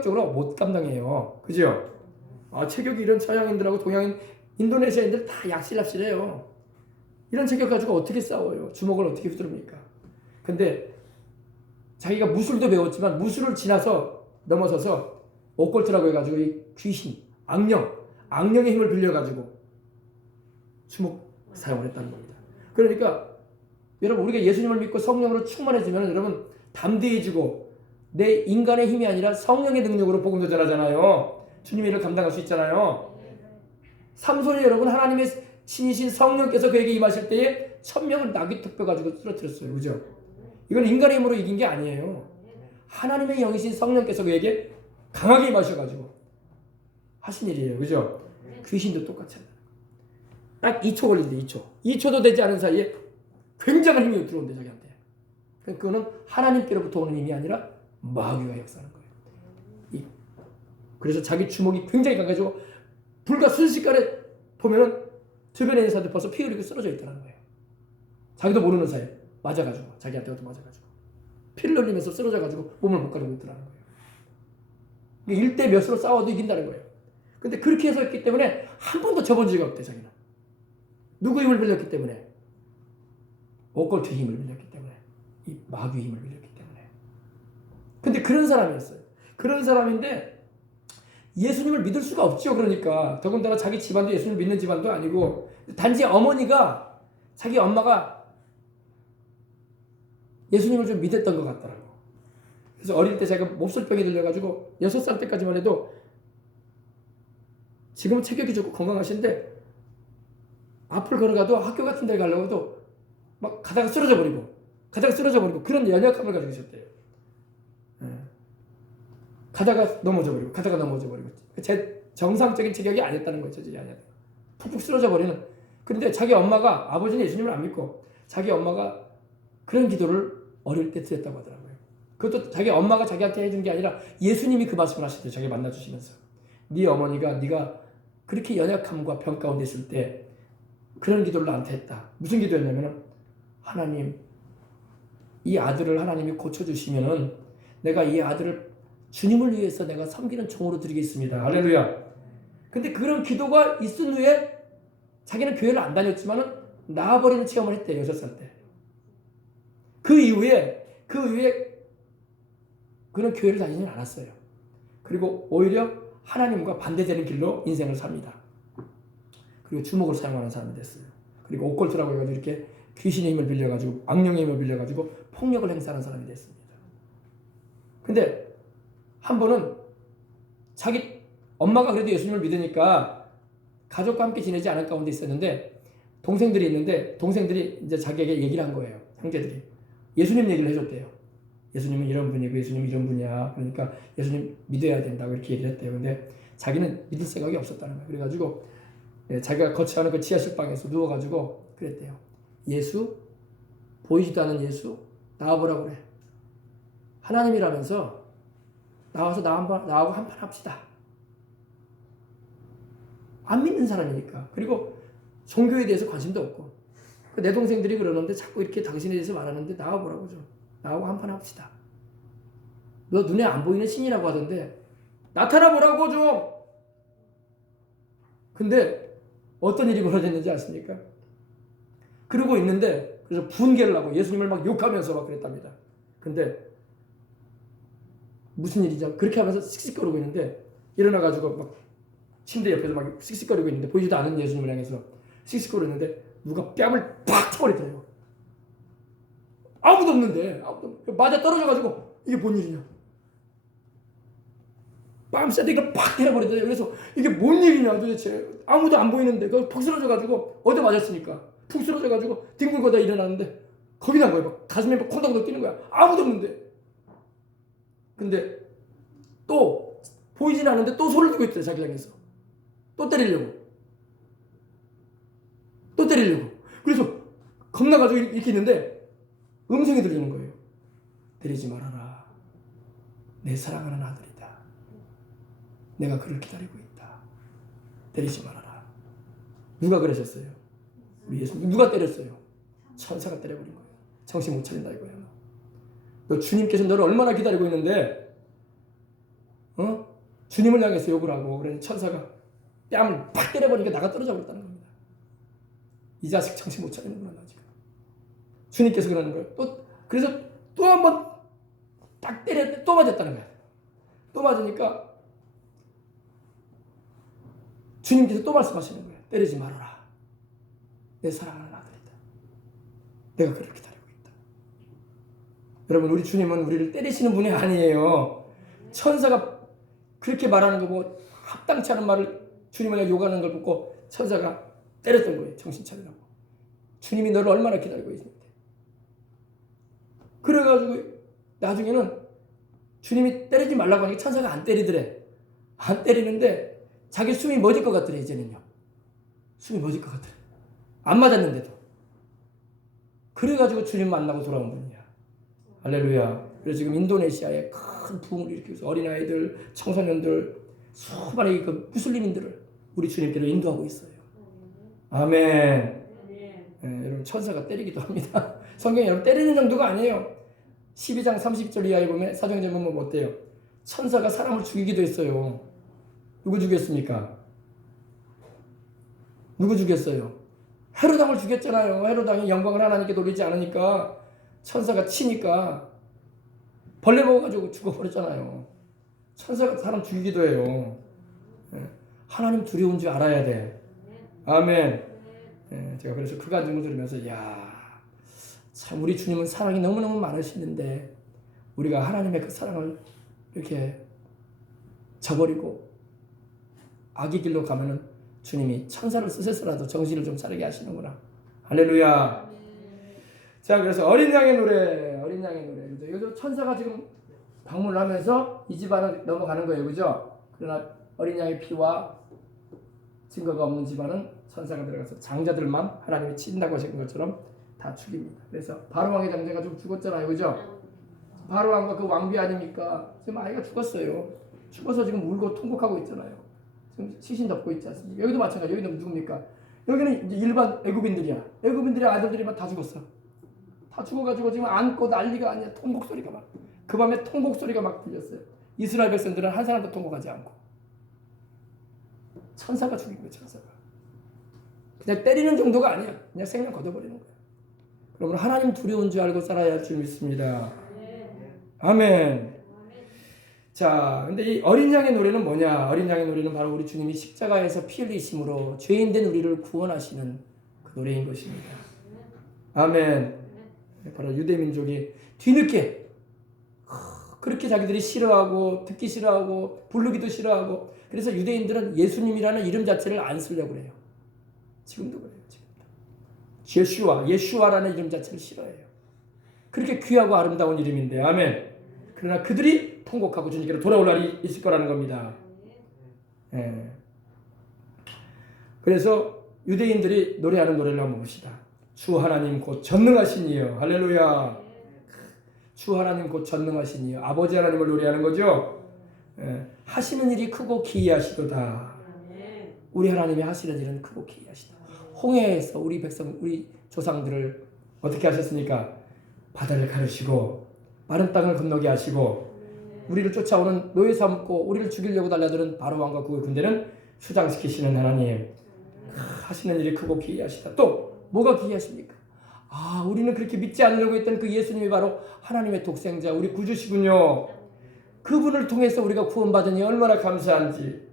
체격적으로 못 감당해요. 그죠? 체격이 이런 서양인들하고 동양인, 인도네시아인들 다 약실납실해요. 이런 체격 가지고 어떻게 싸워요? 주먹을 어떻게 휘두릅니까? 근데 자기가 무술도 배웠지만 무술을 넘어서서 오컬트라고 해가지고 이 귀신, 악령의 힘을 빌려가지고 주먹 사용을 했다는 겁니다. 그러니까 여러분, 우리가 예수님을 믿고 성령으로 충만해지면 여러분 담대해지고 내 인간의 힘이 아니라 성령의 능력으로 복음도 전하잖아요. 주님의 일을 감당할 수 있잖아요. 삼손이 여러분 하나님의 신이신 성령께서 그에게 임하실 때에 1000명을 나귀 턱뼈 가지고 쓰러뜨렸어요. 그죠? 이건 인간의 힘으로 이긴 게 아니에요. 하나님의 영이신 성령께서 그에게 강하게 임하셔가지고 하신 일이에요. 그죠? 귀신도 똑같이 한다. 딱 2초 걸린대. 2초도 되지 않은 사이에 굉장한 힘이 들어온대 자기한테. 그거는 하나님께로부터 오는 힘이 아니라 마귀가 역사하는 거예요. 그래서 자기 주먹이 굉장히 강해지고 불과 순식간에 보면은 주변에 있는 사람들 벌써 피 흘리고 쓰러져 있다는 거예요. 자기도 모르는 사이에 맞아가지고 자기한테도 맞아가지고 피를 흘리면서 쓰러져가지고 몸을 못 가리고 있더라는 거예요. 1대 몇으로 싸워도 이긴다는 거예요. 근데 그렇게 해서 했기 때문에 한 번도 져본 적이 없대. 자기는 누구 힘을 빌렸기 때문에? 오컬트 힘을 빌렸기 때문에, 이 마귀 힘을 빌렸기 때문에. 근데 그런 사람이었어요. 그런 사람인데 예수님을 믿을 수가 없죠. 그러니까 더군다나 자기 집안도 예수님을 믿는 집안도 아니고, 단지 어머니가, 자기 엄마가 예수님을 좀 믿었던 것 같더라고. 그래서 어릴 때 자기가 몹쓸병이 들려가지고 6살 때까지만 해도, 지금은 체격이 좋고 건강하신데 앞을 걸어가도 학교 같은 데 가려고 해도 막 가다가 쓰러져 버리고 그런 연약함을 가지고 있었대요. 가다가 넘어져 버리고 제 정상적인 체격이 아니었다는 거죠. 푹푹 쓰러져 버리는. 그런데 자기 엄마가, 아버지는 예수님을 안 믿고 자기 엄마가 그런 기도를 어릴 때 드렸다고 하더라고요. 그것도 자기 엄마가 자기한테 해준 게 아니라 예수님이 그 말씀을 하시대요. 자기 만나주시면서 네 어머니가 네가 그렇게 연약함과 병 가운데 있을 때 그런 기도를 나한테 했다. 무슨 기도였냐면은, 하나님, 이 아들을 하나님이 고쳐주시면은 내가 이 아들을 주님을 위해서 내가 섬기는 종으로 드리겠습니다. 할렐루야. 근데 그런 기도가 있은 후에 자기는 교회를 안 다녔지만은 나아버리는 체험을 했대요. 6살 때. 그 이후에 그는 교회를 다니지 않았어요. 그리고 오히려 하나님과 반대되는 길로 인생을 삽니다. 그리고 주먹을 사용하는 사람이 됐어요. 그리고 오컬트라고 해가지고 이렇게 귀신의 힘을 빌려가지고, 악령의 힘을 빌려가지고 폭력을 행사하는 사람이 됐습니다. 근데 한 번은 자기 엄마가 그래도 예수님을 믿으니까 가족과 함께 지내지 않을 가운데 있었는데, 동생들이 있는데 동생들이 이제 자기에게 얘기를 한 거예요. 형제들이 예수님 얘기를 해줬대요. 예수님은 이런 분이고 예수님 이런 분이야. 그러니까 예수님 믿어야 된다고 이렇게 얘기를 했대요. 근데 자기는 믿을 생각이 없었다는 거예요. 그래가지고 자기가 거처하는 그 지하실 방에서 누워가지고 그랬대요. 예수, 보이지도 않은 예수, 나와보라고 그래. 하나님이라면서 나와서 나하고 한판 합시다. 안 믿는 사람이니까. 그리고 종교에 대해서 관심도 없고. 내 동생들이 그러는데 자꾸 이렇게 당신에 대해서 말하는데 나와보라고 좀. 나하고 한판 합시다. 너 눈에 안 보이는 신이라고 하던데 나타나보라고 좀. 근데 어떤 일이 벌어졌는지 아십니까? 그러고 있는데, 그래서 분개를 하고 예수님을 막 욕하면서 막 그랬답니다. 근데 무슨 일이죠? 그렇게 하면서 씩씩거리고 있는데 일어나가지고 막 침대 옆에서 막 씩씩거리고 있는데, 보이지도 않은 예수님을 향해서 씩씩거리고 있는데 누가 뺨을 팍 쳐버리더래요. 아무도 없는데, 맞아 떨어져가지고 이게 뭔 일이냐? 뺨싸대 이걸 팍 때려버리더래요. 그래서 이게 뭔 일이냐 도대체. 아무도 안 보이는데 푹 쓰러져가지고, 어디 맞았으니까 푹 쓰러져가지고 뒹굴거다 일어나는데 겁이 난 거예요. 막 가슴에 막 콩닥콩닥 뛰는 거야. 아무도 없는데. 근데 또 보이진 않는데 또 소리를 듣고 있대. 자기 향해서 또 때리려고. 그래서 겁나가지고 이렇게 있는데 음성이 들리는 거예요. 때리지 말아라. 내 사랑하는 아들이다. 내가 그를 기다리고 있다. 때리지 말아라. 누가 그러셨어요? 우리 예수님. 누가 때렸어요? 천사가 때려버린 거예요. 정신 못 차린다 이거예요. 너 주님께서 너를 얼마나 기다리고 있는데 주님을 향해서 욕을 하고 그래서 천사가 뺨을 팍 때려보니까 나가 떨어져 버렸다는 겁니다. 이 자식 정신 못 차리는구나 지금. 주님께서 그러는 거예요. 그래서 또 한 번 딱 때렸는데 또 맞았다는 거예요. 또 맞으니까 주님께서 또 말씀하시는 거예요. 때리지 말아라. 내 사랑하는 아들이다. 내가 그를 기다리고 있다. 여러분, 우리 주님은 우리를 때리시는 분이 아니에요. 천사가 그렇게 말하는 거 보고 합당치 않은 말을 주님을 욕하는 걸 보고 천사가 때렸던 거예요. 정신 차리라고. 주님이 너를 얼마나 기다리고 있는데. 그래가지고 나중에는 주님이 때리지 말라고 하니까 천사가 안 때리더래. 안 때리는데 자기 숨이 멎을 것 같더래. 이제는요. 숨이 멎을 것 같더래. 안 맞았는데도. 그래가지고 주님 만나고 돌아온 분이야. 할렐루야. 그래서 지금 인도네시아에 큰 부흥을 일으키고 있어. 어린아이들, 청소년들, 수많은 그 무슬림인들을 우리 주님께로 인도하고 있어요. 아멘. 여러분, 천사가 때리기도 합니다. 성경이 여러분 때리는 정도가 아니에요. 12장 30절 이하에 보면 사도행전 보면 어때요? 천사가 사람을 죽이기도 했어요. 누구 죽였습니까? 누구 죽였어요? 헤롯 왕을 죽였잖아요. 헤롯 왕이 영광을 하나님께 돌리지 않으니까 천사가 치니까 벌레 먹어가지고 죽어버렸잖아요. 천사가 사람 죽이기도 해요. 하나님 두려운 줄 알아야 돼. 아멘. 제가 그래서 그 간증을 들으면서 참 우리 주님은 사랑이 너무너무 많으시는데 우리가 하나님의 그 사랑을 이렇게 저버리고 악의 길로 가면은 주님이 천사를 쓰셔서라도 정신을 좀 차리게 하시는구나. 할렐루야. 자, 그래서 어린 양의 노래. 여기서 천사가 지금 방문을 하면서 이 집안을 넘어가는 거예요. 그죠? 그러나 어린 양의 피와 증거가 없는 집안은 천사가 들어가서 장자들만 하나님이 친다고 하신 것처럼 다 죽입니다. 그래서 바로왕의 장자가 좀 죽었잖아요. 그죠? 바로왕과 그 왕비 아닙니까? 지금 아이가 죽었어요. 죽어서 지금 울고 통곡하고 있잖아요. 지금 시신 덮고 있지 않습니까? 여기도 마찬가지. 여기는 누굽니까? 여기는 이제 일반 애굽인들이야. 애굽인들의 아들들이 막 다 죽었어. 다 죽어가지고 지금 안고 난리가 아니야. 통곡 소리가 막. 그 밤에 통곡 소리가 막 들렸어요. 이스라엘 백성들은 한 사람도 통곡하지 않고. 천사가 죽인 거예요. 천사가. 그냥 때리는 정도가 아니야. 그냥 생명 걷어버리는 거야. 그러면 하나님 두려운 줄 알고 살아야 할 줄 믿습니다. 아멘. 자, 근데 이 어린 양의 노래는 뭐냐? 어린 양의 노래는 바로 우리 주님이 십자가에서 피 흘리심으로 죄인된 우리를 구원하시는 그 노래인 것입니다. 아멘. 바로 유대 민족이 뒤늦게 그렇게 자기들이 싫어하고 듣기 싫어하고 부르기도 싫어하고 그래서 유대인들은 예수님이라는 이름 자체를 안 쓰려고 그래요. 지금도 그래요. 예슈아라는 이름 자체를 싫어해요. 그렇게 귀하고 아름다운 이름인데, 아멘. 그러나 그들이 통곡하고 주님께로 돌아올 날이 있을 거라는 겁니다. 그래서 유대인들이 노래하는 노래를 한번 봅시다. 주 하나님 곧 전능하신 이여. 할렐루야. 주 하나님 곧 전능하신 이여. 아버지 하나님을 노래하는 거죠. 하시는 일이 크고 기이하시도다. 우리 하나님이 하시는 일은 크고 기이하시다. 홍해에서 우리 백성, 우리 조상들을 어떻게 하셨습니까? 바다를 가르시고 마른 땅을 건너게 하시고 우리를 쫓아오는 노예 삼고 우리를 죽이려고 달려드는 바로왕과 그의 군대는 수장시키시는 하나님. 하시는 일이 크고 기이하시다. 또 뭐가 기이하십니까? 우리는 그렇게 믿지 않으려고 했던 그 예수님이 바로 하나님의 독생자, 우리 구주시군요. 그분을 통해서 우리가 구원받으니 얼마나 감사한지.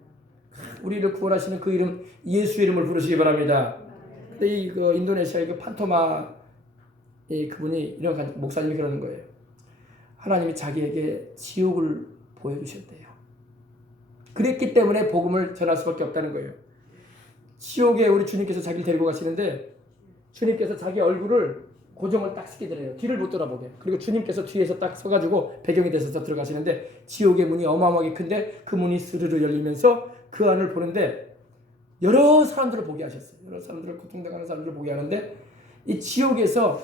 우리를 구원하시는 그 이름, 예수 이름을 부르시기 바랍니다. 근데 이 인도네시아의 그 판토마 그분이 이런 목사님이 그러는 거예요. 하나님이 자기에게 지옥을 보여주셨대요. 그랬기 때문에 복음을 전할 수밖에 없다는 거예요. 지옥에 우리 주님께서 자기를 데리고 가시는데 주님께서 자기 얼굴을 고정을 딱 시키더래요. 뒤를 못 돌아보게. 그리고 주님께서 뒤에서 딱 서가지고 배경이 돼서 들어가시는데 지옥의 문이 어마어마하게 큰데 그 문이 스르르 열리면서 그 안을 보는데 여러 사람들을 보게 하셨어요. 여러 사람들을 고통당하는 사람들을 보게 하는데 이 지옥에서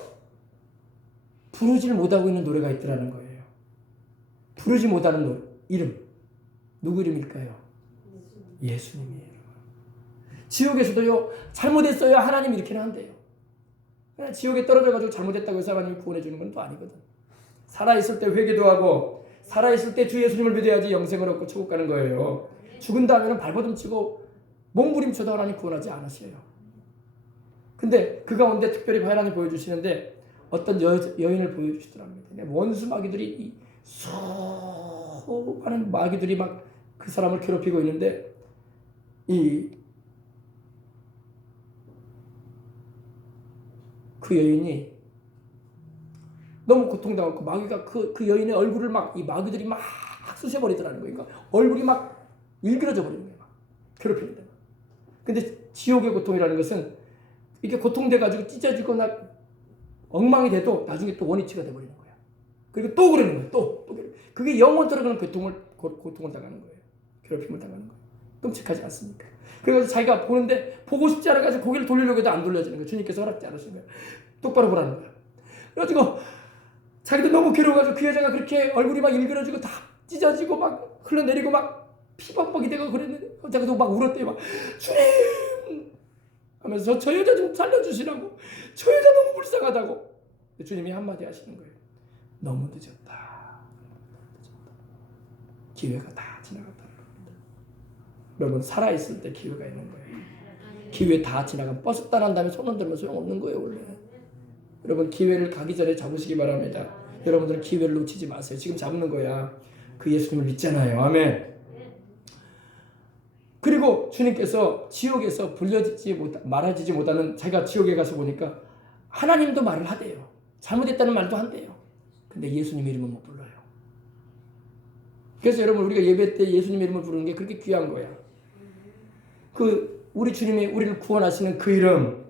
부르지를 못하고 있는 노래가 있더라는 거예요. 부르지 못하는 노래, 이름. 누구 이름일까요? 예수님이에요. 지옥에서도요, 잘못했어요. 하나님 이렇게는 한대요. 지옥에 떨어져가지고 잘못했다고 해서 하나님이 구원해 주는 건 또 아니거든. 살아있을 때 회개도 하고 살아있을 때 주 예수님을 믿어야지 영생을 얻고 천국 가는 거예요. 죽은 다음에는 발버둥치고 몸부림쳐도 하나님 구원하지 않으세요. 근데 그 가운데 특별히 하나님 보여주시는데 어떤 여인을 보여주시더랍니다. 원수 마귀들이 수많은 마귀들이 막 그 사람을 괴롭히고 있는데 그 여인이 너무 고통당하고 마귀가 그 여인의 얼굴을 막 이 마귀들이 막 쑤셔버리더라는 거예요. 그러니까 얼굴이 막 일그러져 버리는 거예요. 막 괴롭히는데. 근데 지옥의 고통이라는 것은 이게 고통돼 가지고 찢어지거나 엉망이 돼도 나중에 또 원위치가 돼 버리는 거야. 그리고 또 그러는 거예요. 또 그게 영원토록 그런 고통을 당하는 거예요. 괴롭힘을 당하는 거예요. 끔찍하지 않습니까? 그래서 자기가 보고 싶지 않아 가지고 고개를 돌리려고 해도 안 돌려지는 거예요. 주님께서 허락지 않으신 거예요. 똑바로 보라는 거예요. 그래가지고 자기도 너무 괴로워가지고 그 여자가 그렇게 얼굴이 막 일그러지고 다 찢어지고 막 흘러내리고 막 피범벅이 되고 그랬는데 자기도 막 울었대요. 막 주님 하면서 저 여자 좀 살려주시라고. 저 여자 너무 불쌍하다고. 주님이 한마디 하시는 거예요. 너무 늦었다. 기회가 다 지나갔다는 겁니다. 여러분 살아있을 때 기회가 있는 거예요. 기회 다 지나간 버스 떠난 다음에 손 흔들면 소용없는 거예요. 원래. 여러분 기회를 가기 전에 잡으시기 바랍니다. 여러분들은 기회를 놓치지 마세요. 지금 잡는 거야. 그 예수님을 믿잖아요. 아멘. 그리고 주님께서 지옥에서 말하지 못하는 자기가 지옥에 가서 보니까 하나님도 말을 하대요. 잘못했다는 말도 한대요. 근데 예수님 이름은 못 불러요. 그래서 여러분 우리가 예배 때 예수님 이름을 부르는 게 그렇게 귀한 거야. 우리 주님이 우리를 구원하시는 그 이름,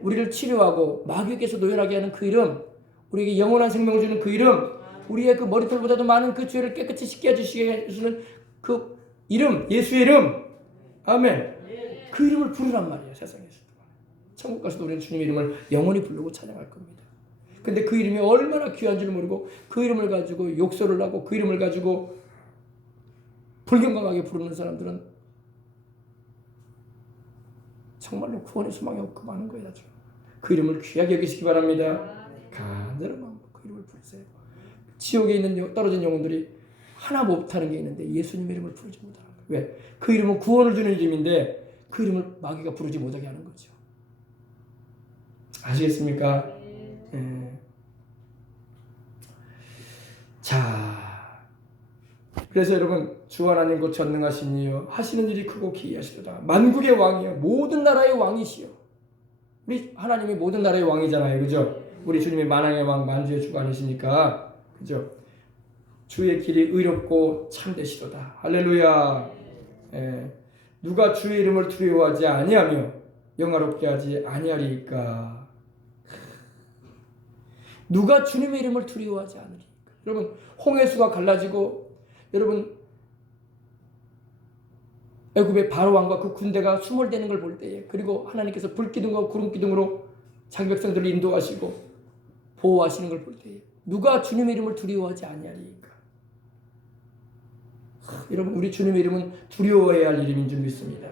우리를 치료하고 마귀에게서 노연하게 하는 그 이름, 우리에게 영원한 생명을 주는 그 이름, 우리의 그 머리털보다도 많은 그 죄를 깨끗이 씻게 해주시는 그 이름, 예수의 이름, 아멘. 그 이름을 부르란 말이에요. 세상에서. 천국 가서도 우리는 주님의 이름을 영원히 부르고 찬양할 겁니다. 근데 그 이름이 얼마나 귀한 줄 모르고 그 이름을 가지고 욕설을 하고 그 이름을 가지고 불경강하게 부르는 사람들은 정말로 구원의 소망이 없고 많은 거예요. 그 이름을 귀하게 여기시기 바랍니다. 간절한 마음으로 그 이름을 부르세요. 지옥에 있는 떨어진 영혼들이 하나 못하는 게 있는데 예수님의 이름을 부르지 못하는 거예요. 왜? 그 이름은 구원을 주는 이름인데 그 이름을 마귀가 부르지 못하게 하는 거죠. 아시겠습니까? 네. 자, 그래서 여러분 주 하나님 곧 전능하시니요 하시는 일이 크고 기이하시도다. 만국의 왕이요 모든 나라의 왕이시요. 우리 하나님이 모든 나라의 왕이잖아요, 그죠? 우리 주님이 만왕의 왕 만주의 주가 아니시니까, 그죠? 주의 길이 의롭고 참되시도다. 할렐루야. 예. 누가 주의 이름을 두려워하지 아니하며 영화롭게 하지 아니하리까. 누가 주님의 이름을 두려워하지 않으리까. 여러분 홍해수가 갈라지고 여러분 애굽의 바로 왕과 그 군대가 수몰되는 걸 볼 때에 그리고 하나님께서 불기둥과 구름기둥으로 자기 백성들을 인도하시고 보호하시는 걸 볼 때에 누가 주님의 이름을 두려워하지 아니하리까. 여러분 우리 주님의 이름은 두려워해야 할 이름인 줄 믿습니다.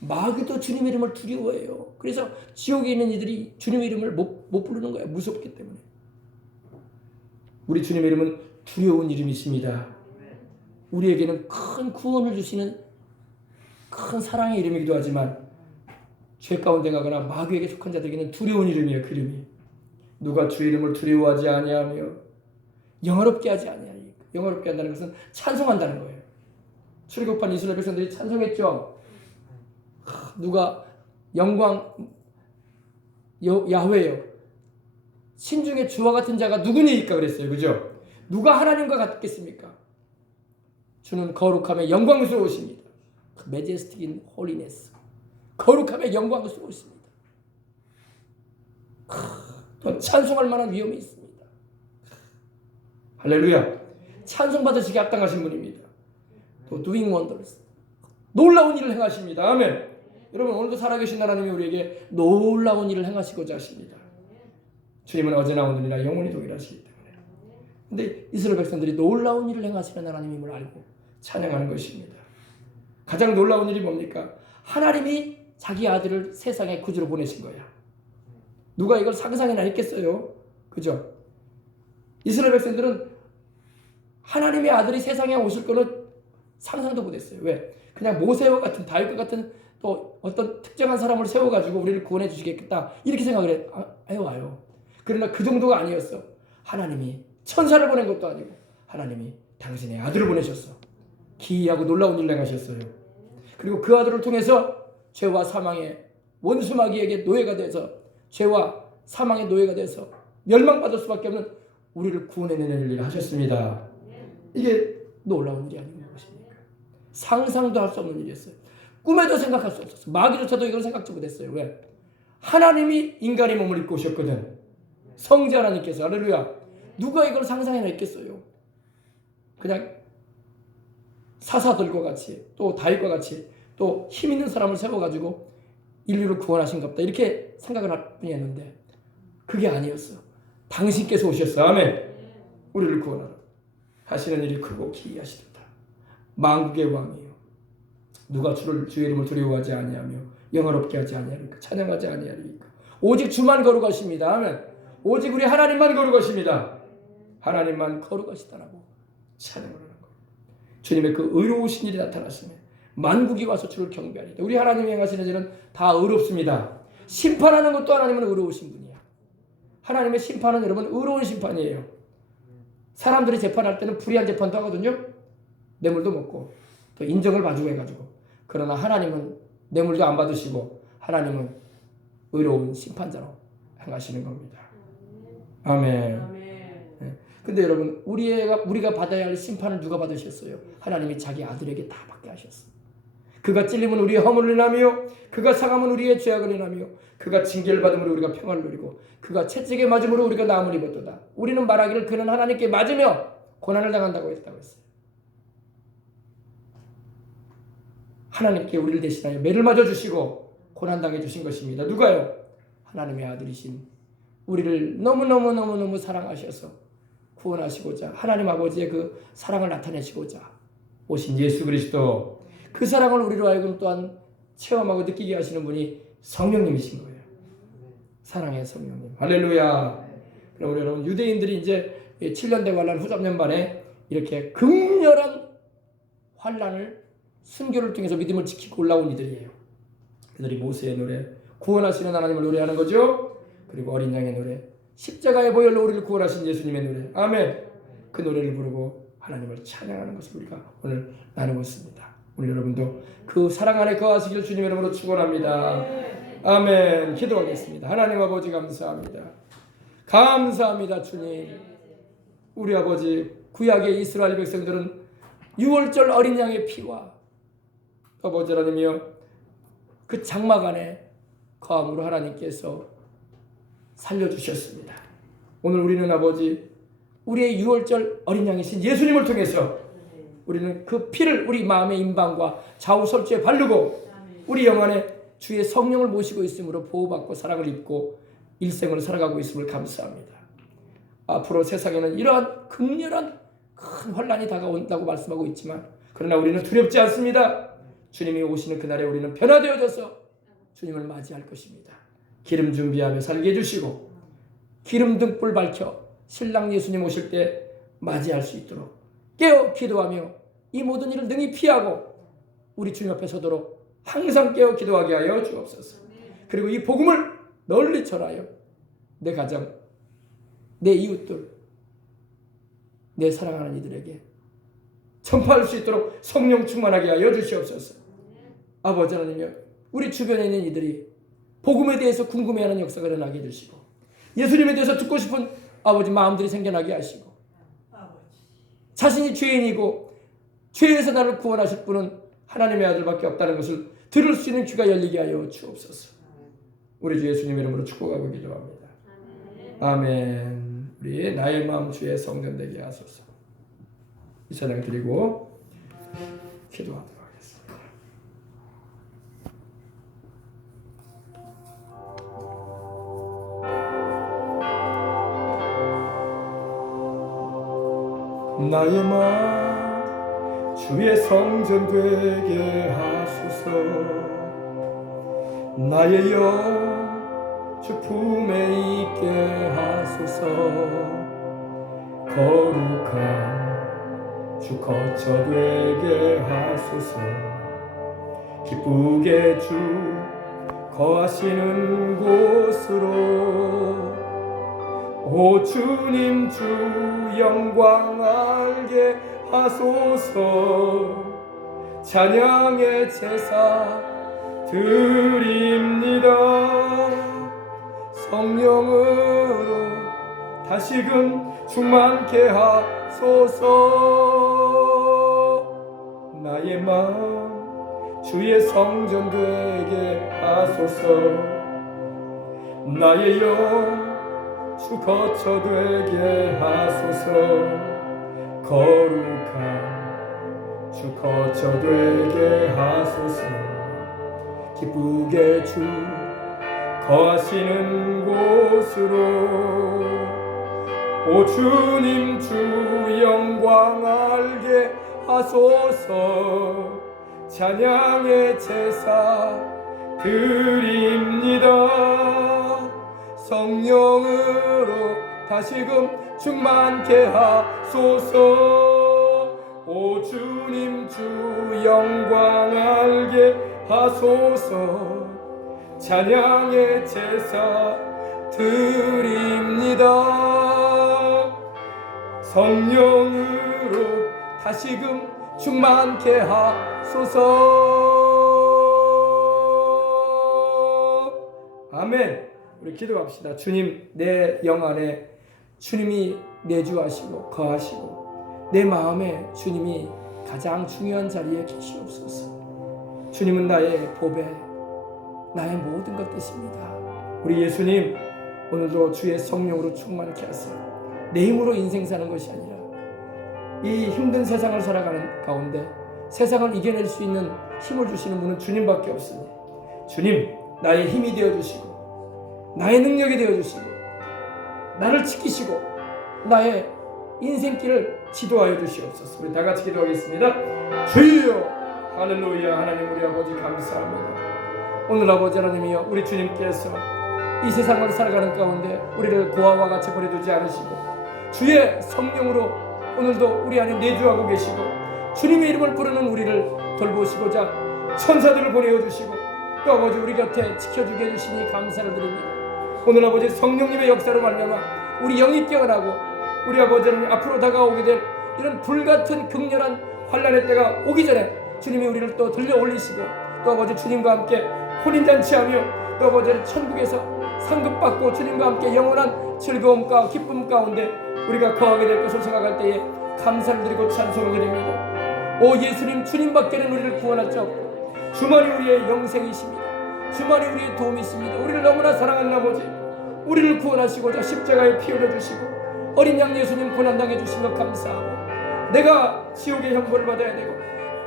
마귀도 주님의 이름을 두려워해요. 그래서 지옥에 있는 이들이 주님의 이름을 못 부르는 거예요. 무섭기 때문에. 우리 주님의 이름은 두려운 이름이십니다. 우리에게는 큰 구원을 주시는 큰 사랑의 이름이기도 하지만 죄 가운데 가거나 마귀에게 속한 자들에게는 두려운 이름이에요. 그 이름이. 누가 주의 이름을 두려워하지 아니하며 영화롭게 하지 아니하니. 영화롭게 한다는 것은 찬송한다는 거예요. 출애굽한 이스라엘 백성들이 찬송했죠. 누가 영광 야훼요 신중에 주와 같은 자가 누구니까 그랬어요. 그죠? 누가 하나님과 같겠습니까? 주는 거룩함에 영광스러우십니다. Majestic in holiness. 거룩함에 영광스러우십니다. 또 찬송할 만한 위엄이 있습니다. 할렐루야. 찬송받으시기 합당하신 분입니다. 또 doing wonders. 놀라운 일을 행하십니다. 아멘. 여러분 오늘도 살아계신 하나님이 우리에게 놀라운 일을 행하시고자 하십니다. 주님은 어제나 오늘이나 영원히 동일하시기 때문에. 근데 이스라엘 백성들이 놀라운 일을 행하시는 하나님임을 알고 찬양하는 것입니다. 가장 놀라운 일이 뭡니까? 하나님이 자기 아들을 세상에 구주로 보내신 거야. 누가 이걸 상상이나 했겠어요? 그죠? 이스라엘 백성들은 하나님의 아들이 세상에 오실 거는 상상도 못했어요. 왜? 그냥 모세와 같은 다윗과 같은 또 어떤 특정한 사람을 세워가지고 우리를 구원해 주시겠다 이렇게 생각을 해와요. 그러나 그 정도가 아니었어. 하나님이 천사를 보낸 것도 아니고 하나님이 당신의 아들을 보내셨어. 기이하고 놀라운 일을 행하셨어요. 그리고 그 아들을 통해서 죄와 사망의 원수 마귀에게 노예가 돼서 죄와 사망의 노예가 돼서 멸망받을 수밖에 없는 우리를 구원해내는 일을 하셨습니다. 이게 놀라운 일이 아닌 것입니까? 상상도 할 수 없는 일이었어요. 꿈에도 생각할 수 없었어요. 마귀조차도 이걸 생각지 못했어요. 왜? 하나님이 인간의 몸을 입고 오셨거든. 성자 하나님께서. 할렐루야. 누가 이걸 상상해냈겠어요? 그냥 사사들과 같이 또 다윗과 같이 또 힘 있는 사람을 세워가지고 인류를 구원하신가 보다 이렇게 생각을 할 뿐이었는데 그게 아니었어. 당신께서 오셨어. 아멘. 우리를 구원하라. 하시는 일이 크고 기이하시도다. 만국의 왕이요. 누가 주의 이름을 두려워하지 아니하며 영화롭게 하지 아니하리까 찬양하지 아니하리까. 오직 주만 거룩하십니다. 아멘. 오직 우리 하나님만 거룩하십니다. 하나님만 거룩하시다라고 찬양을 하는 거예요. 주님의 그 의로우신 일이 나타났으면 만국이 와서 주를 경배하리다. 우리 하나님이 행하시는 일은 다 의롭습니다. 심판하는 것도 하나님은 의로우신 분이야. 하나님의 심판은 여러분 의로운 심판이에요. 사람들이 재판할 때는 불의한 재판도 하거든요. 뇌물도 먹고 또 인정을 봐주고 해가지고. 그러나 하나님은 뇌물도 안 받으시고 하나님은 의로운 심판자로 행하시는 겁니다. 아멘. 근데 여러분 우리가 받아야 할 심판을 누가 받으셨어요? 하나님이 자기 아들에게 다 받게 하셨어요. 그가 찔림은 우리의 허물을 인하며 그가 상함은 우리의 죄악을 인하며 그가 징계를 받음으로 우리가 평안을 누리고 그가 채찍에 맞음으로 우리가 나음을 입었도다. 우리는 말하기를 그는 하나님께 맞으며 고난을 당한다고 했다고 했어요. 하나님께 우리를 대신하여 매를 맞아주시고 고난당해 주신 것입니다. 누가요? 하나님의 아들이신 우리를 너무너무 사랑하셔서 구원하시고자 하나님 아버지의 그 사랑을 나타내시고자 오신 예수 그리스도, 그 사랑을 우리로 하여금 또한 체험하고 느끼게 하시는 분이 성령님이신 거예요. 사랑의 성령님. 할렐루야. 그럼 우리 여러분 유대인들이 이제 7년 된 환란 후 3년 만에 이렇게 극렬한 환란을 순교를 통해서 믿음을 지키고 올라온 이들이에요. 그들이 모세의 노래, 구원하시는 하나님을 노래하는 거죠. 그리고 어린 양의 노래, 십자가의 보혈로 우리를 구원하신 예수님의 노래. 아멘. 그 노래를 부르고 하나님을 찬양하는 것을 우리가 오늘 나누고 있습니다. 오늘 여러분도 그 사랑 안에 거하시기를 주님의 이름으로 축원합니다. 아멘. 기도하겠습니다. 하나님 아버지 감사합니다. 감사합니다 주님. 우리 아버지 구약의 이스라엘 백성들은 유월절 어린 양의 피와 아버지 하나님이여 그 장막 안에 거함으로 하나님께서 살려주셨습니다. 오늘 우리는 아버지 우리의 유월절 어린 양이신 예수님을 통해서 우리는 그 피를 우리 마음의 임방과 좌우 설주에 바르고 우리 영안에 주의 성령을 모시고 있으므로 보호받고 사랑을 입고 일생을 살아가고 있음을 감사합니다. 앞으로 세상에는 이러한 극렬한 큰 환란이 다가온다고 말씀하고 있지만 그러나 우리는 두렵지 않습니다. 주님이 오시는 그날에 우리는 변화되어져서 주님을 맞이할 것입니다. 기름 준비하며 살게 해주시고 기름 등불 밝혀 신랑 예수님 오실 때 맞이할 수 있도록 깨어 기도하며 이 모든 일을 능히 피하고 우리 주님 앞에 서도록 항상 깨어 기도하게 하여 주옵소서. 그리고 이 복음을 널리 전하여 내 가정, 내 이웃들, 내 사랑하는 이들에게 전파할 수 있도록 성령 충만하게 하여 주시옵소서. 아버지 하나님이여 우리 주변에 있는 이들이 복음에 대해서 궁금해하는 역사가 일어나게 해주시고 예수님에 대해서 듣고 싶은 아버지 마음들이 생겨나게 하시고 자신이 죄인이고 죄에서 나를 구원하실 분은 하나님의 아들밖에 없다는 것을 들을 수 있는 귀가 열리게 하여 주옵소서. 우리 주 예수님 이름으로 축복하고 기도합니다. 아멘. 우리 나의 마음 주의 성전 되게 하소서. 이 찬양 드리고 기도하도록 하겠습니다. 나의 마음 주의 성전 되게 하소서. 나의 영 주 품에 있게 하소서. 거룩한 주 거처 되게 하소서. 기쁘게 주 거하시는 곳으로 오 주님 주 영광 알게 하소서. 찬양의 제사 드립니다. 성령으로 다시금 충만케 하소서. 나의 마음 주의 성전 되게 하소서. 나의 영 주 거처 되게 하소서. 거룩한 주 거처 되게 하소서. 기쁘게 주 거하시는 곳으로 오 주님 주 영광 알게 하소서. 찬양의 제사 드립니다. 성령으로 다시금 충만케 하소서. 오 주님 주 영광 알게 하소서. 찬양의 제사 드립니다. 성령으로 다시금 충만케 하소서. 아멘. 우리 기도합시다. 주님, 내 영 안에 주님이 내주하시고 거하시고 내 마음에 주님이 가장 중요한 자리에 계시옵소서. 주님은 나의 보배, 나의 모든 것 되십니다. 우리 예수님, 오늘도 주의 성령으로 충만케 하세요. 내 힘으로 인생 사는 것이 아니라 이 힘든 세상을 살아가는 가운데 세상을 이겨낼 수 있는 힘을 주시는 분은 주님밖에 없으니 주님, 나의 힘이 되어주시고 나의 능력이 되어주시고 나를 지키시고 나의 인생길을 지도하여 주시옵소서. 우리 다같이 기도하겠습니다. 주여, 할렐루야. 하나님 우리 아버지 감사합니다. 오늘 아버지 하나님이여, 우리 주님께서 이 세상을 살아가는 가운데 우리를 고아와 같이 버려두지 않으시고 주의 성령으로 오늘도 우리 안에 내주하고 계시고 주님의 이름을 부르는 우리를 돌보시고자 천사들을 보내어주시고 또 아버지 우리 곁에 지켜주게 해주시니 감사를 드립니다. 오늘 아버지 성령님의 역사로 말미암아 우리 영이 깨어나고 우리 아버지 하나님 앞으로 다가오게 될 이런 불같은 극렬한 환난의 때가 오기 전에 주님이 우리를 또 들려 올리시고 또 아버지 주님과 함께 혼인잔치하며 또 아버지 천국에서 상급받고 주님과 함께 영원한 즐거움과 기쁨 가운데 우리가 거하게 될 것을 생각할 때에 감사를 드리고 찬송을 드립니다. 오 예수님, 주님밖에는 우리를 구원할 자 없고 주만이 우리의 영생이십니다. 주만이 우리의 도움이십니다. 우리를 너무나 사랑한 나머지 우리를 구원하시고자 십자가에 피 흘려주시고 어린 양 예수님 고난당해 주신 것 감사하고 내가 지옥의 형벌을 받아야 되고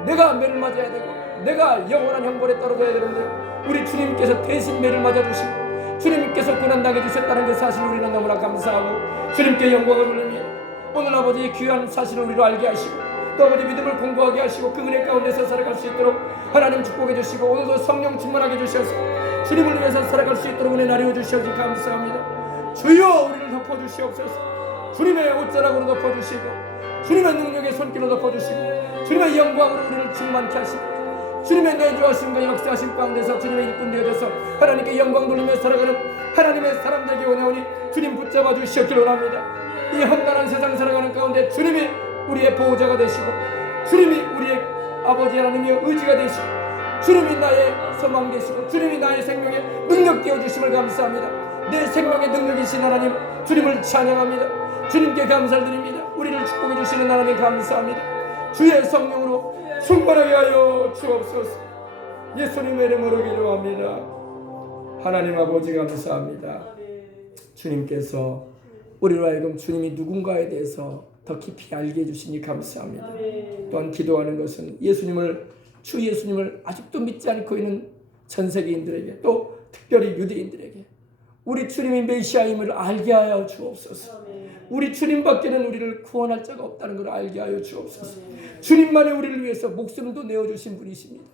내가 매를 맞아야 되고 내가 영원한 형벌에 떨어져야 되는데 우리 주님께서 대신 매를 맞아주시고 주님께서 고난당해 주셨다는 그 사실을 우리는 너무나 감사하고 주님께 영광을 돌리며 오늘 아버지의 귀한 사실을 우리로 알게 하시고 또 아버지 믿음을 공부하게 하시고 그 은혜 가운데서 살아갈 수 있도록 하나님 축복해 주시고 오늘도 성령 충만하게 주셔서 주님을 위해서 살아갈 수 있도록 은혜 나누어 주시옵기 감사합니다. 주여, 우리를 덮어주시옵소서. 주님의 옷자락으로 덮어주시고 주님의 능력의 손길로 덮어주시고 주님의 영광으로 우리를 충만케 하시고 주님의 내주하심과 역사하심 가운데서 주님의 일꾼 되어져서 하나님께 영광 돌리며 살아가는 하나님의 사람들에게 원하오니 주님 붙잡아 주시옵기를 원합니다. 이 험난한 세상 살아가는 가운데 주님이 우리의 보호자가 되시고 주님이 우리의 아버지 하나님의 의지가 되시고 주님이 나의 소망 되시고 주님이 나의 생명의 능력 되어주심을 감사합니다. 내 생명의 능력이신 하나님 주님을 찬양합니다. 주님께 감사를 드립니다. 우리를 축복해 주시는 하나님 감사합니다. 주의 성령으로 충만하게 하여 주옵소서. 예수님의 이름으로 기도합니다. 하나님 아버지 감사합니다. 주님께서 우리로 하여금 주님이 누군가에 대해서 더 깊이 알게 해주시니 감사합니다. 또한 기도하는 것은 예수님을, 주 예수님을 아직도 믿지 않고 있는 전 세계인들에게 또 특별히 유대인들에게 우리 주님이 메시아임을 알게 하여 주옵소서. 우리 주님밖에는 우리를 구원할 자가 없다는 걸 알게 하여 주옵소서. 주님만이 우리를 위해서 목숨도 내어주신 분이십니다.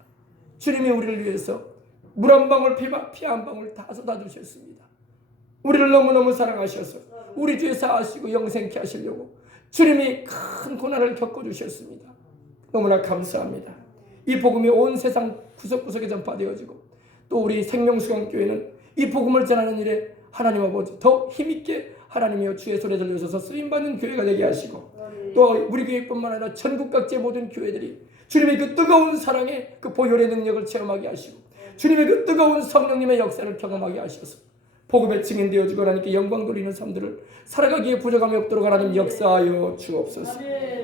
주님이 우리를 위해서 물 한 방울 피 한 방울 다 쏟아주셨습니다. 우리를 너무너무 사랑하셔서 우리 죄 사하시고 영생케 하시려고 주님이 큰 고난을 겪어주셨습니다. 너무나 감사합니다. 이 복음이 온 세상 구석구석에 전파되어지고 또 우리 생명수강교회는 이 복음을 전하는 일에 하나님 아버지 더 힘있게 하나님이여 주의 손에 들려서서 쓰임받는 교회가 되게 하시고 또 우리 교회뿐만 아니라 전국 각지의 모든 교회들이 주님의 그 뜨거운 사랑의 그 보혈의 능력을 체험하게 하시고 주님의 그 뜨거운 성령님의 역사를 경험하게 하셔서 복음에 증인되어지고 하나님께 영광 돌리는 삶들을 살아가기에 부족함이 없도록 하나님 역사하여 주옵소서.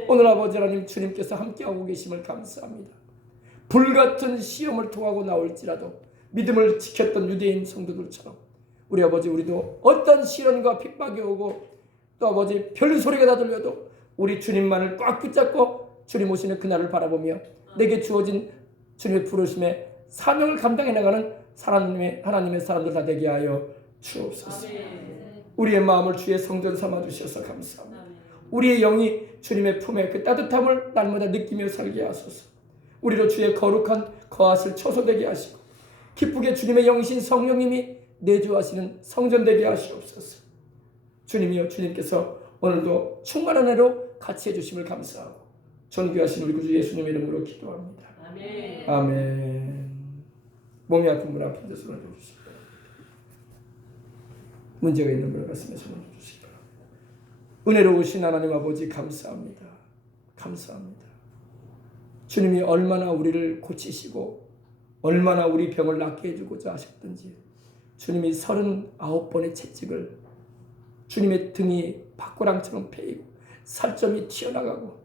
오늘 아버지 하나님 주님께서 함께하고 계심을 감사합니다. 불같은 시험을 통하고 나올지라도 믿음을 지켰던 유대인 성도들처럼 우리 아버지 우리도 어떤 시련과 핍박이 오고 또 아버지 별 소리가 다 들려도 우리 주님만을 꽉 붙잡고 주님 오시는 그날을 바라보며 내게 주어진 주님의 부르심에 사명을 감당해 나가는 하나님의 사람들 다 되게 하여 주옵소서. 우리의 마음을 주의 성전 삼아 주셔서 감사합니다. 우리의 영이 주님의 품에 그 따뜻함을 날마다 느끼며 살게 하소서. 우리로 주의 거룩한 거하실 처소 되게 하시고 기쁘게 주님의 영이신 성령님이 내주하시는 성전 되게 하시옵소서. 주님이여 주님께서 오늘도 충만한 애로 같이 해주심을 감사하고 존귀하신 우리 구주 예수님의 이름으로 기도합니다. 아멘. 아멘. 몸이 아픈 분 아픈 데 손을 들어주시기 바랍니다. 문제가 있는 분 가슴에 손을 들어주시기 바랍니다. 은혜로우신 하나님 아버지 감사합니다. 감사합니다. 주님이 얼마나 우리를 고치시고 얼마나 우리 병을 낫게 해주고자 하셨던지 주님이 39번의 채찍을 주님의 등이 박고랑처럼 패이고 살점이 튀어나가고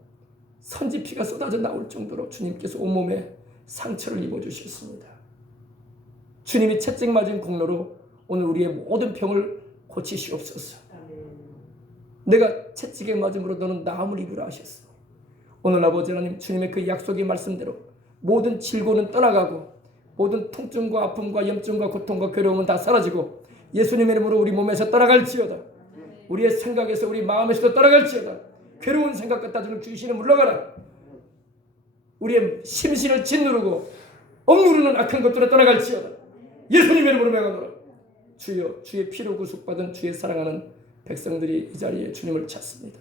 선지피가 쏟아져 나올 정도로 주님께서 온몸에 상처를 입어주셨습니다. 주님이 채찍 맞은 공로로 오늘 우리의 모든 병을 고치시옵소서. 내가 채찍에 맞음으로 너는 나음을 입으라 하셨어. 오늘 아버지 하나님 주님의 그 약속의 말씀대로 모든 질고는 떠나가고 모든 통증과 아픔과 염증과 고통과 괴로움은 다 사라지고 예수님의 이름으로 우리 몸에서 떠나갈지어다. 우리의 생각에서 우리 마음에서도 떠나갈지어다. 괴로운 생각 갖다 주는 귀신을 물러가라. 우리의 심신을 짓누르고 억누르는 악한 것들을 떠나갈지어다. 예수님의 이름으로 명하노라. 주여 주의 피로 구속받은 주의 사랑하는 백성들이 이 자리에 주님을 찾습니다.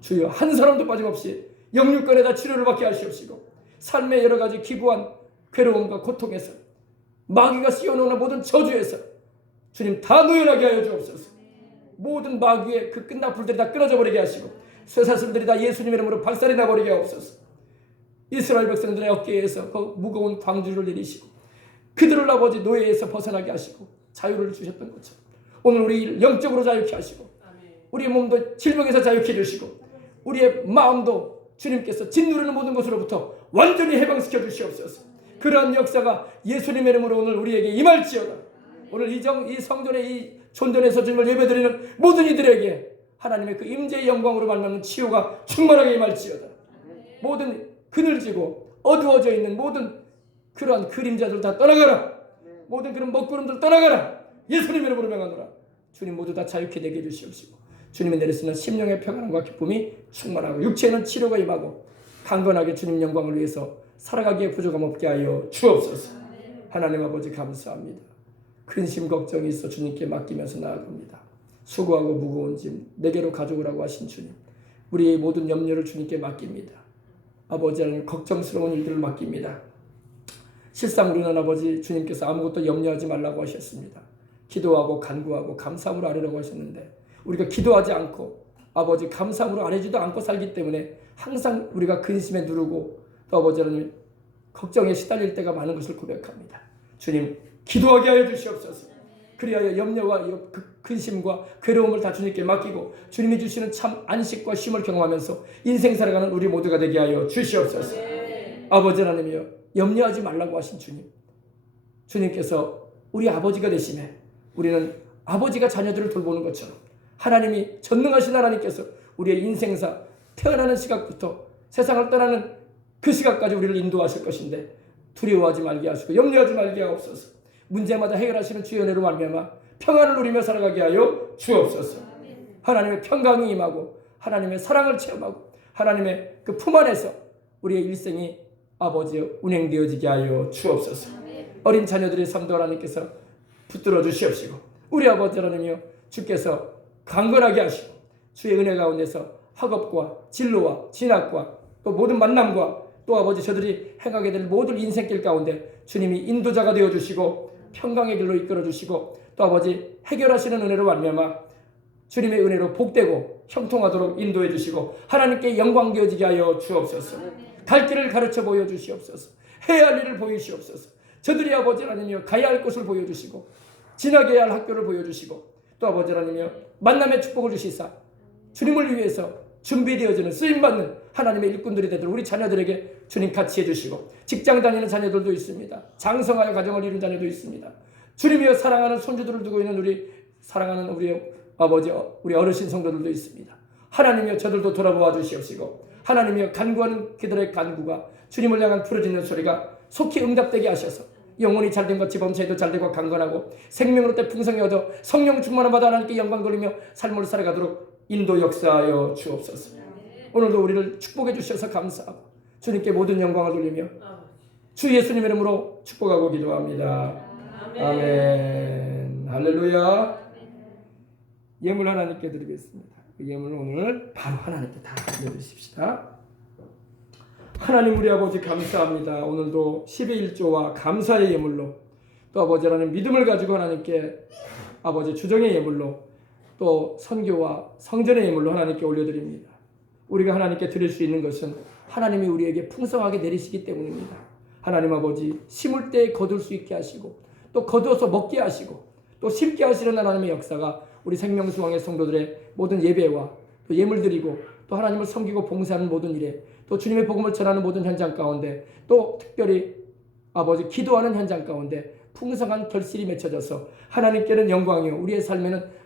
주여 한 사람도 빠짐없이 영육간에다 치료를 받게 하시옵시고 삶의 여러 가지 기구한 괴로움과 고통에서 마귀가 씌워놓은 모든 저주에서 주님 다 노연하게 하여 주옵소서. 모든 마귀의 그 끝나풀들이 다 끊어져 버리게 하시고 쇠사슬들이 다 예수님의 이름으로 박살이 나버리게 하옵소서. 이스라엘 백성들의 어깨에서 그 무거운 광주를 내리시고 그들을 아버지 노예에서 벗어나게 하시고 자유를 주셨던 것처럼 오늘 우리 영적으로 자유케 하시고 우리의 몸도 질병에서 자유케 해주시고 우리의 마음도 주님께서 짓누르는 모든 것으로부터 완전히 해방시켜 주시옵소서. 그러한 역사가 예수님의 이름으로 오늘 우리에게 임할지어다. 오늘 이 성전의 이 존전에서 주님을 예배드리는 모든 이들에게 하나님의 그 임재의 영광으로 말미암는 치유가 충만하게 임할지어다. 모든 그늘지고 어두워져 있는 모든 그러한 그림자들 다 떠나가라. 모든 그런 먹구름들 떠나가라. 예수님의 이름으로 명하노라. 주님 모두 다 자유케 되게 해주시옵시고 주님이 내리시는 심령의 평안과 기쁨이 충만하고 육체에는 치료가 임하고 강건하게 주님 영광을 위해서 살아가기에 부족함 없게 하여 주옵소서. 하나님 아버지 감사합니다. 근심 걱정이 있어 주님께 맡기면서 나아갑니다. 수고하고 무거운 짐 내게로 가져오라고 하신 주님, 우리의 모든 염려를 주님께 맡깁니다. 아버지 하나님 걱정스러운 일들을 맡깁니다. 실상으로는 아버지 주님께서 아무것도 염려하지 말라고 하셨습니다. 기도하고 간구하고 감사함으로 아뢰라고 하셨는데 우리가 기도하지 않고 아버지 감사함으로 아뢰지도 않고 살기 때문에 항상 우리가 근심에 누르고 또 아버지 하나님 걱정에 시달릴 때가 많은 것을 고백합니다. 주님 기도하게 하여 주시옵소서. 그리하여 염려와 근심과 괴로움을 다 주님께 맡기고 주님이 주시는 참 안식과 쉼을 경험하면서 인생 살아가는 우리 모두가 되게 하여 주시옵소서. 아버지 하나님이여 염려하지 말라고 하신 주님께서 우리 아버지가 되시네. 우리는 아버지가 자녀들을 돌보는 것처럼 하나님이 전능하신 하나님께서 우리의 인생사 태어나는 시각부터 세상을 떠나는 그 시각까지 우리를 인도하실 것인데 두려워하지 말게 하시고 염려하지 말게 하옵소서. 문제마다 해결하시는 주의 은혜로 말미암아 평안을 누리며 살아가게 하여 주옵소서. 하나님의 평강이 임하고 하나님의 사랑을 체험하고 하나님의 그 품 안에서 우리의 일생이 아버지 운행되어지게 하여 주옵소서. 어린 자녀들의 삶도 하나님께서 붙들어 주시옵시고 우리 아버지 하나님이여 주께서 강건하게 하시고 주의 은혜 가운데서 학업과 진로와 진학과 또 모든 만남과 또 아버지 저들이 행하게 될 모든 인생길 가운데 주님이 인도자가 되어주시고 평강의 길로 이끌어주시고 또 아버지 해결하시는 은혜로 말미암아 주님의 은혜로 복되고 형통하도록 인도해 주시고 하나님께 영광 되어지게 하여 주옵소서. 갈 길을 가르쳐 보여주시옵소서. 해야 할 일을 보이시옵소서. 저들이 아버지 하나님이여 가야 할 곳을 보여주시고 지나가야 할 학교를 보여주시고 또 아버지 하나님이여 만남의 축복을 주시사 주님을 위해서 준비되어지는 쓰임받는 하나님의 일꾼들이 되도록 우리 자녀들에게 주님 같이 해주시고 직장 다니는 자녀들도 있습니다. 장성하여 가정을 이룬 자녀도 있습니다. 주님이여 사랑하는 손주들을 두고 있는 우리 사랑하는 우리 아버지 우리 어르신 성도들도 있습니다. 하나님이여 저들도 돌아보아 주시옵시고 하나님이여 간구하는 그들의 간구가 주님을 향한 부르짖는 소리가 속히 응답되게 하셔서 영혼이 잘된 것 지범체도 잘되고 강건하고 생명으로 때 풍성히 얻어 성령 충만을 받아 하나님께 영광 돌리며 삶을 살아가도록 인도 역사하여 주옵소서. 오늘도 우리를 축복해 주셔서 감사하고 주님께 모든 영광을 돌리며 주 예수님의 이름으로 축복하고 기도합니다. 아멘. 할렐루야. 예물 하나님께 드리겠습니다. 그 예물을 오늘 바로 하나님께 다 드려주십시다. 하나님 우리 아버지 감사합니다. 오늘도 11조와 감사의 예물로 또 아버지 하나님 믿음을 가지고 하나님께 아버지 주정의 예물로 또 선교와 성전의 예물로 하나님께 올려드립니다. 우리가 하나님께 드릴 수 있는 것은 하나님이 우리에게 풍성하게 내리시기 때문입니다. 하나님 아버지 심을 때 거둘 수 있게 하시고 또 거두어서 먹게 하시고 또 심게 하시는 하나님의 역사가 우리 생명수강의 성도들의 모든 예배와 또 예물 드리고 또 하나님을 섬기고 봉사하는 모든 일에 또 주님의 복음을 전하는 모든 현장 가운데 또 특별히 아버지 기도하는 현장 가운데 풍성한 결실이 맺혀져서 하나님께는 영광이요 우리의 삶에는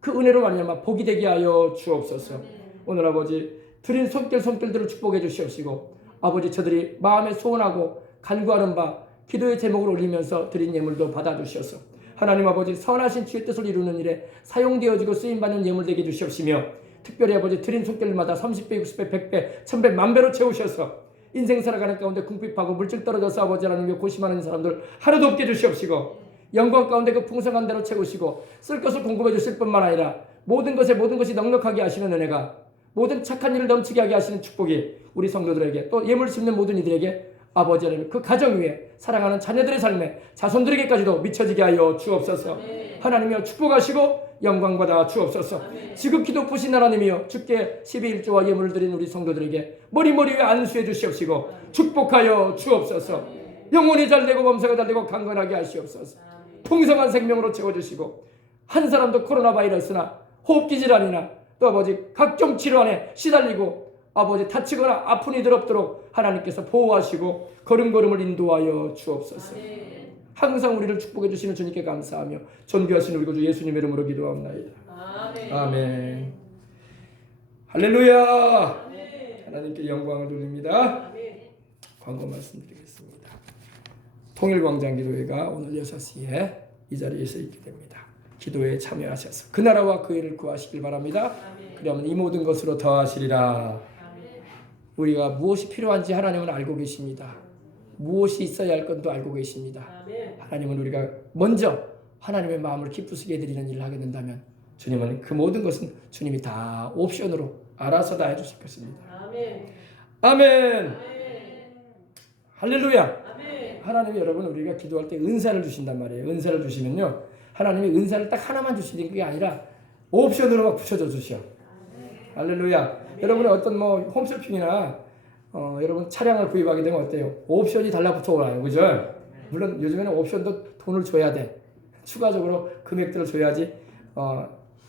그 은혜로 말미암아 복이 되게 하여 주옵소서. 오늘 아버지 드린 손길들을 축복해 주시옵시고 아버지 저들이 마음에 소원하고 간구하는 바 기도의 제목을 올리면서 드린 예물도 받아주셔서 하나님 아버지 선하신 주의 뜻을 이루는 일에 사용되어지고 쓰임받는 예물 되게 주시옵시며 특별히 아버지 드린 손길마다 30배, 60배, 100배, 1000배, 만배로 채우셔서 인생 살아가는 가운데 궁핍하고 물질 떨어져서 아버지 하나님께 고심하는 사람들 하나도 없게 주시옵시고 영광 가운데 그 풍성한 대로 채우시고 쓸 것을 공급해 주실 뿐만 아니라 모든 것이 넉넉하게 하시는 은혜가 모든 착한 일을 넘치게 하게 하시는 축복이 우리 성도들에게 또 예물 심는 모든 이들에게 아버지 하나님 그 가정 위에 사랑하는 자녀들의 삶에 자손들에게까지도 미쳐지게 하여 주옵소서. 하나님이여 축복하시고 영광받아 주옵소서. 지극히 높으신 하나님이여 주께 12일조와 예물을 드린 우리 성도들에게 머리 위에 안수해 주시옵시고 축복하여 주옵소서. 영혼이 잘되고 범사가 잘되고 강건하게 하시옵소서. 풍성한 생명으로 채워주시고 한 사람도 코로나 바이러스나 호흡기 질환이나 또 아버지 각종 질환에 시달리고 아버지 다치거나 아픈 이들 없도록 하나님께서 보호하시고 걸음걸음을 인도하여 주옵소서. 항상 우리를 축복해 주시는 주님께 감사하며 존귀하신 우리 구주 예수님의 이름으로 기도합나이다. 아멘. 할렐루야. 아멘. 하나님께 영광을 돌립니다. 광고 말씀드리겠습니다. 통일광장기도회가 오늘 6시에 이 자리에서 있게 됩니다. 기도에 참여하셔서 그 나라와 그 일을 구하시길 바랍니다. 그러면 이 모든 것으로 더하시리라. 우리가 무엇이 필요한지 하나님은 알고 계십니다. 무엇이 있어야 할 건도 알고 계십니다. 하나님은 우리가 먼저 하나님의 마음을 기쁘시게 해드리는 일을 하게 된다면 주님은 그 모든 것은 주님이 다 옵션으로 알아서 다 해주실 것입니다. 아멘. 할렐루야. 하나님이 여러분 우리가 기도할 때 은사를 주신단 말이에요. 은사를 주시면요 하나님이 은사를 딱 하나만 주시는 게 아니라 옵션으로 막 붙여줘 주셔. 할렐루야. 여러분의 어떤 뭐 홈쇼핑이나 여러분 차량을 구입하게 되면 어때요? 옵션이 달라붙어 와요. 그죠? 물론 요즘에는 옵션도 돈을 줘야 돼. 추가적으로 금액들을 줘야지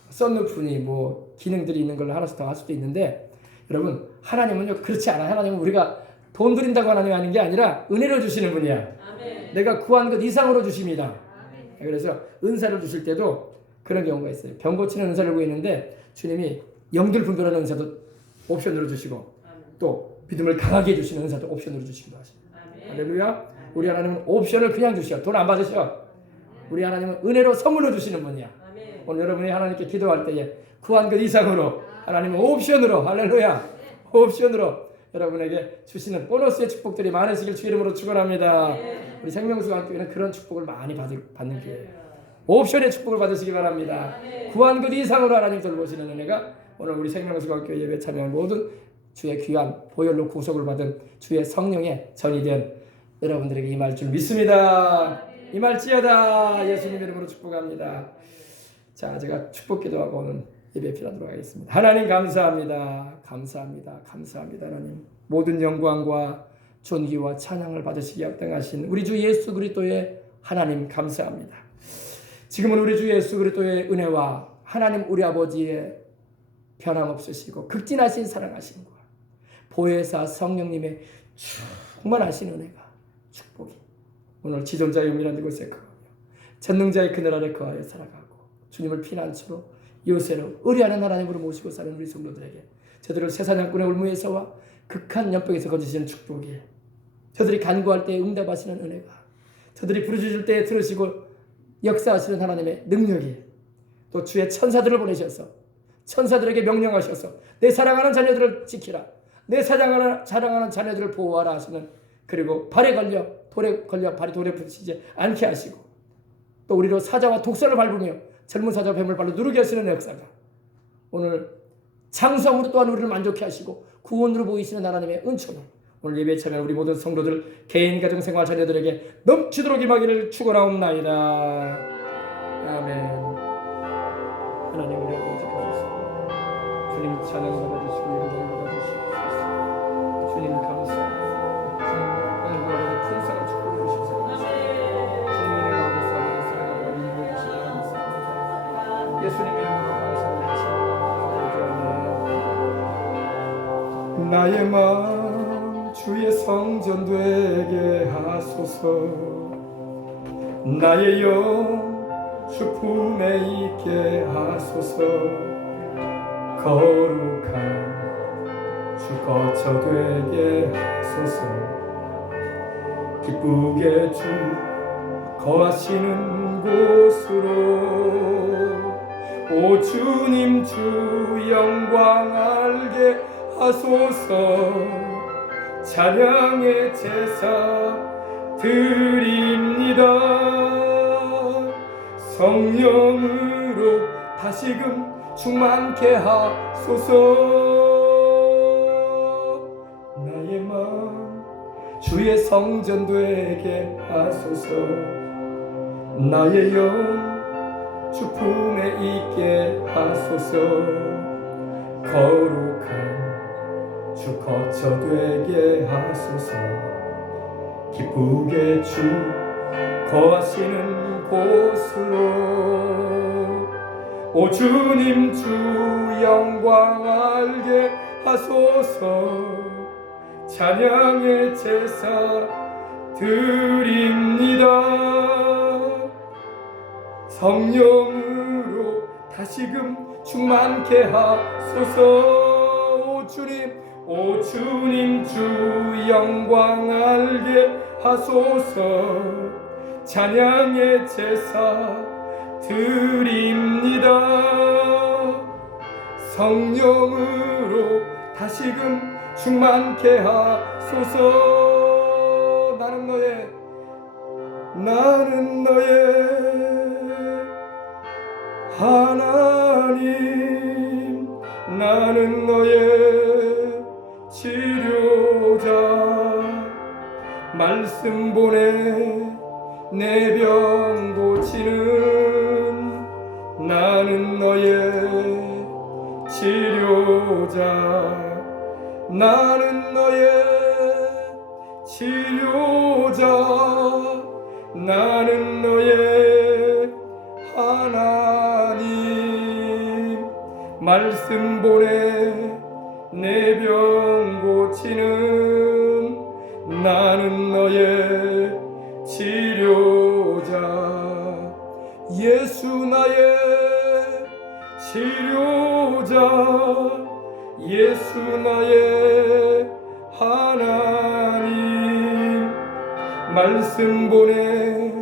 썬루프니 뭐 기능들이 있는 걸 하나씩 더 할 수도 있는데 여러분 하나님은요 그렇지 않아요. 하나님은 우리가 돈 드린다고 하나님이 하는 게 아니라 은혜로 주시는 분이야. 아멘. 내가 구한 것 이상으로 주십니다. 아멘. 그래서 은사를 주실 때도 그런 경우가 있어요. 병 고치는 은사를 구했는데 주님이 영들 분별하는 은사도 옵션으로 주시고 아멘. 또 믿음을 강하게 해주시는 은사도 옵션으로 주시기도 하십니다. 할렐루야. 우리 하나님은 옵션을 그냥 주셔. 돈 안 받으셔. 우리 하나님은 은혜로 선물로 주시는 분이야. 아멘. 오늘 여러분이 하나님께 기도할 때에 구한 것 이상으로 하나님은 옵션으로 할렐루야. 옵션으로 여러분에게 주시는 보너스의 축복들이 많으시길 주 이름으로 축원합니다. 우리 생명수강교회는 그런 축복을 많이 받는 교회예요. 옵션의 축복을 받으시기 바랍니다. 구한 것 이상으로 하나님 돌보시는 은혜가 오늘 우리 생명수학교 예배 참여한 모든 주의 귀한 보혈로 구속을 받은 주의 성령의 전이 된 여러분들에게 임할 줄 믿습니다. 임할지어다. 예수님 이름으로 축복합니다. 자, 제가 축복 기도하고 오늘 예배 필요하도록 하겠습니다. 하나님 감사합니다. 감사합니다. 감사합니다. 하나님 모든 영광과 존귀와 찬양을 받으시기 합당하신 우리 주 예수 그리스도의 하나님 감사합니다. 지금은 우리 주 예수 그리스도의 은혜와 하나님 우리 아버지의 변함없으시고 극진하신 사랑하심과 보혜사 성령님의 충만하신 은혜가 축복이 오늘 지존자의 은밀한 곳에 거하며 전능자의 그늘 아래 거하여 살아가고 주님을 피난처로 요새로 의뢰하는 하나님으로 모시고 사는 우리 성도들에게 저들을 세사냥꾼의 올무에서와 극한 연병에서 건지시는 축복이 저들이 간구할 때 응답하시는 은혜가 저들이 부르짖을 때 들으시고 역사하시는 하나님의 능력이 또 주의 천사들을 보내셔서 천사들에게 명령하셔서 내 사랑하는 자녀들을 지키라 내 사랑하는 자녀들을 보호하라 하시는 그리고 발에 걸려 돌에 걸려 발이 돌에 부딪히지 않게 하시고 또 우리로 사자와 독사를 밟으며 젊은 사자와 뱀을 발로 누르게 하시는 역사가 오늘 장성으로 또한 우리를 만족해 하시고 구원으로 보이시는 하나님의 은총을 오늘 예배에 참여한 우리 모든 성도들 개인 가정 생활 자녀들에게 넘치도록 임하기를 축원하옵나이다. 아멘. 하나님 우리 아버지 감사합니다. 주님 찬양 받아주시고 영광 받아주시옵소서. 주님 감사합니다. 주님 영광과 풍성한 축복을 주시옵소서. 주님 이름으로 사랑하고 인도해 주시기 감사합니다. 예수님 이름으로 감사합니다. 나의 마음 주의 성전 되게 하소서. 나의 영 주 품에 있게 하소서. 거룩한 주 거처 되게 하소서. 기쁘게 주 거하시는 곳으로 오 주님 주 영광 알게 하소서. 찬양의 제사 드립니다. 성령으로 다시금 충만케 하소서. 나의 마음 주의 성전 되게 하소서. 나의 영 주 품에 있게 하소서. 거룩한 주 거처 되게 하소서. 기쁘게 주 거하시는 곳으로 오 주님 주 영광 알게 하소서. 찬양의 제사 드립니다. 성령으로 다시금 충만케 하소서. 오 주님 주 영광 알게 하소서. 찬양의 제사 드립니다. 성령으로 다시금 충만케 하소서. 나는 너의 하나님. 나는 너의 치료자. 말씀 보내 내 병 고치는 나는 너의 치료자. 나는 너의 치료자. 나는 너의 하나님. 말씀 보내 내 병 고치는 나는 너의 치료자. 예수 나의 치료자. 예수 나의 하나님. 말씀 보내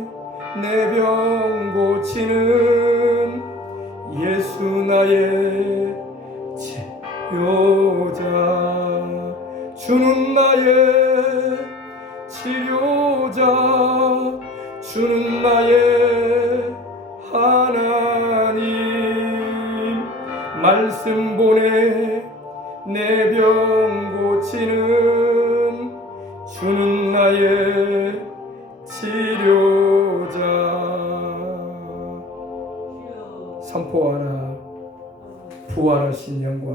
내 병 고치는 예수 나의 치료자. 주는 나의 치료자. 주는 나의 하나님. 말씀 보내 내 병 고치는 주는 나의 치료자. 선포하라 부활하신 영광.